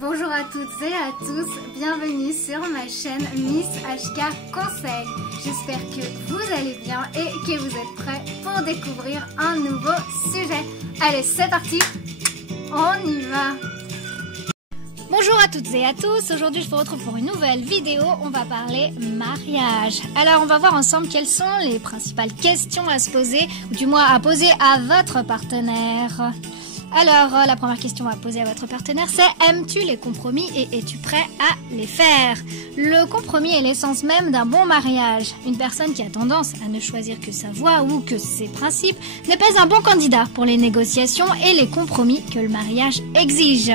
Bonjour à toutes et à tous, bienvenue sur ma chaîne Miss HK Conseil. J'espère que vous allez bien et que vous êtes prêts pour découvrir un nouveau sujet. Allez, c'est parti, on y va. Bonjour à toutes et à tous, aujourd'hui je vous retrouve pour une nouvelle vidéo, on va parler mariage. Alors on va voir ensemble quelles sont les principales questions à se poser, ou du moins à poser à votre partenaire. Alors, la première question à poser à votre partenaire, c'est aimes-tu les compromis et es-tu prêt à les faire? Le compromis est l'essence même d'un bon mariage. Une personne qui a tendance à ne choisir que sa voie ou que ses principes n'est pas un bon candidat pour les négociations et les compromis que le mariage exige.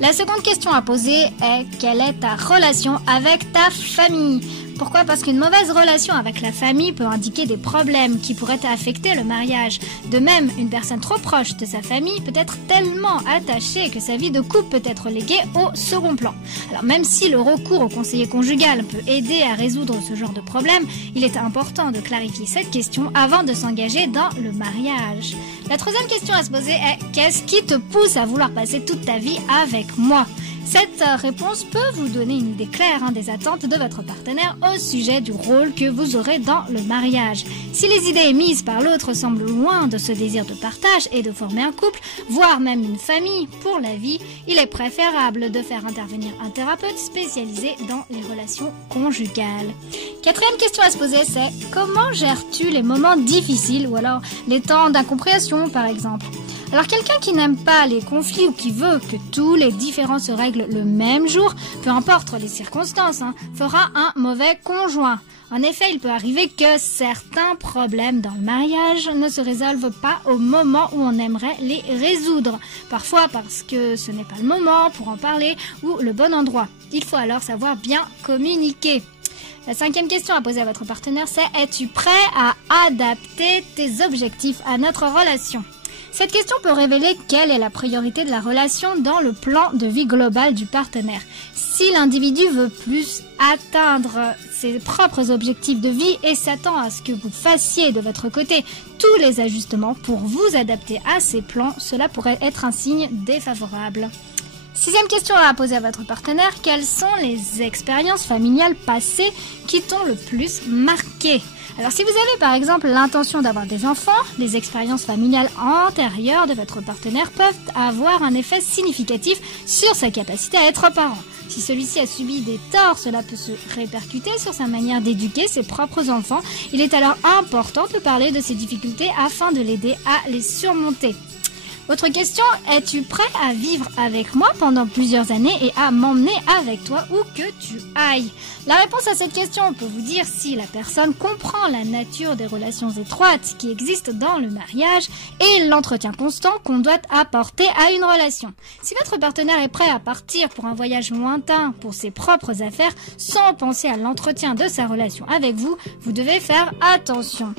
La seconde question à poser est quelle est ta relation avec ta famille? Pourquoi? Parce qu'une mauvaise relation avec la famille peut indiquer des problèmes qui pourraient affecter le mariage. De même, une personne trop proche de sa famille peut être tellement attachée que sa vie de couple peut être léguée au second plan. Alors même si le recours au conseiller conjugal peut aider à résoudre ce genre de problème, il est important de clarifier cette question avant de s'engager dans le mariage. La troisième question à se poser est qu'est-ce qui te pousse à vouloir passer toute ta vie avec moi? Cette réponse peut vous donner une idée claire des attentes de votre partenaire au sujet du rôle que vous aurez dans le mariage. Si les idées émises par l'autre semblent loin de ce désir de partage et de former un couple, voire même une famille pour la vie, il est préférable de faire intervenir un thérapeute spécialisé dans les relations conjugales. Quatrième question à se poser, c'est comment gères-tu les moments difficiles ou alors les temps d'incompréhension par exemple? Alors quelqu'un qui n'aime pas les conflits ou qui veut que tous les différends se règlent le même jour, peu importe les circonstances, fera un mauvais conjoint. En effet, il peut arriver que certains problèmes dans le mariage ne se résolvent pas au moment où on aimerait les résoudre. Parfois parce que ce n'est pas le moment pour en parler ou le bon endroit. Il faut alors savoir bien communiquer. La cinquième question à poser à votre partenaire, c'est es-tu prêt à adapter tes objectifs à notre relation ? Cette question peut révéler quelle est la priorité de la relation dans le plan de vie global du partenaire. Si l'individu veut plus atteindre ses propres objectifs de vie et s'attend à ce que vous fassiez de votre côté tous les ajustements pour vous adapter à ses plans, cela pourrait être un signe défavorable. Sixième question à poser à votre partenaire, quelles sont les expériences familiales passées qui t'ont le plus marqué? Alors si vous avez par exemple l'intention d'avoir des enfants, les expériences familiales antérieures de votre partenaire peuvent avoir un effet significatif sur sa capacité à être parent. Si celui-ci a subi des torts, cela peut se répercuter sur sa manière d'éduquer ses propres enfants. Il est alors important de parler de ces difficultés afin de l'aider à les surmonter. Autre question, es-tu prêt à vivre avec moi pendant plusieurs années et à m'emmener avec toi où que tu ailles? La réponse à cette question peut vous dire si la personne comprend la nature des relations étroites qui existent dans le mariage et l'entretien constant qu'on doit apporter à une relation. Si votre partenaire est prêt à partir pour un voyage lointain pour ses propres affaires sans penser à l'entretien de sa relation avec vous, vous devez faire attention.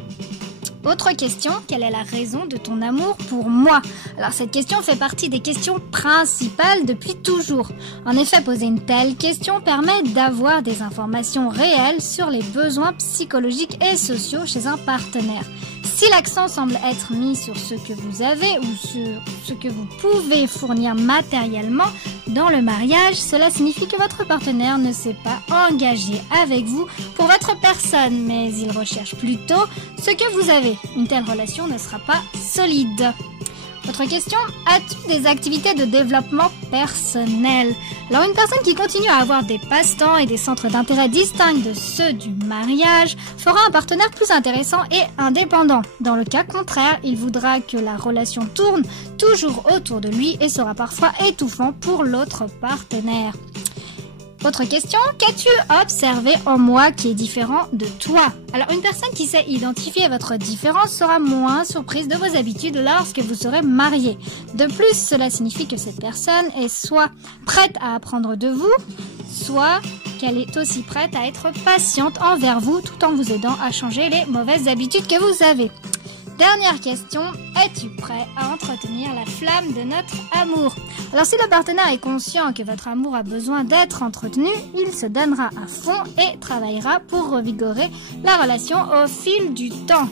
Autre question, quelle est la raison de ton amour pour moi? Alors cette question fait partie des questions principales depuis toujours. En effet, poser une telle question permet d'avoir des informations réelles sur les besoins psychologiques et sociaux chez un partenaire. Si l'accent semble être mis sur ce que vous avez ou sur ce que vous pouvez fournir matériellement dans le mariage, cela signifie que votre partenaire ne s'est pas engagé avec vous pour votre personne, mais il recherche plutôt ce que vous avez. Une telle relation ne sera pas solide. Autre question, as-tu des activités de développement personnel? Alors une personne qui continue à avoir des passe-temps et des centres d'intérêt distincts de ceux du mariage fera un partenaire plus intéressant et indépendant. Dans le cas contraire, il voudra que la relation tourne toujours autour de lui et sera parfois étouffant pour l'autre partenaire. Autre question, qu'as-tu observé en moi qui est différent de toi? Alors une personne qui sait identifier votre différence sera moins surprise de vos habitudes lorsque vous serez mariés. De plus, cela signifie que cette personne est soit prête à apprendre de vous, soit qu'elle est aussi prête à être patiente envers vous tout en vous aidant à changer les mauvaises habitudes que vous avez. Dernière question, es-tu prêt à entretenir la flamme de notre amour? Alors si le partenaire est conscient que votre amour a besoin d'être entretenu, il se donnera à fond et travaillera pour revigorer la relation au fil du temps.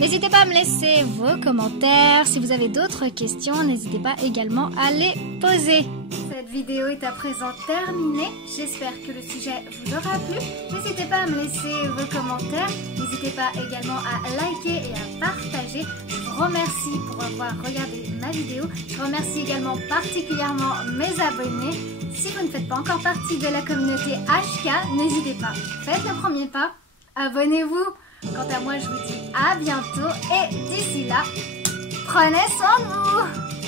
N'hésitez pas à me laisser vos commentaires. Si vous avez d'autres questions, n'hésitez pas également à les poser. Cette vidéo est à présent terminée. J'espère que le sujet vous aura plu. N'hésitez pas à me laisser vos commentaires. N'hésitez pas également à liker et à partager. Je vous remercie pour avoir regardé ma vidéo. Je remercie également particulièrement mes abonnés. Si vous ne faites pas encore partie de la communauté HK, n'hésitez pas. Faites le premier pas. Abonnez-vous. Quant à moi, je vous dis à bientôt et d'ici là, prenez soin de vous.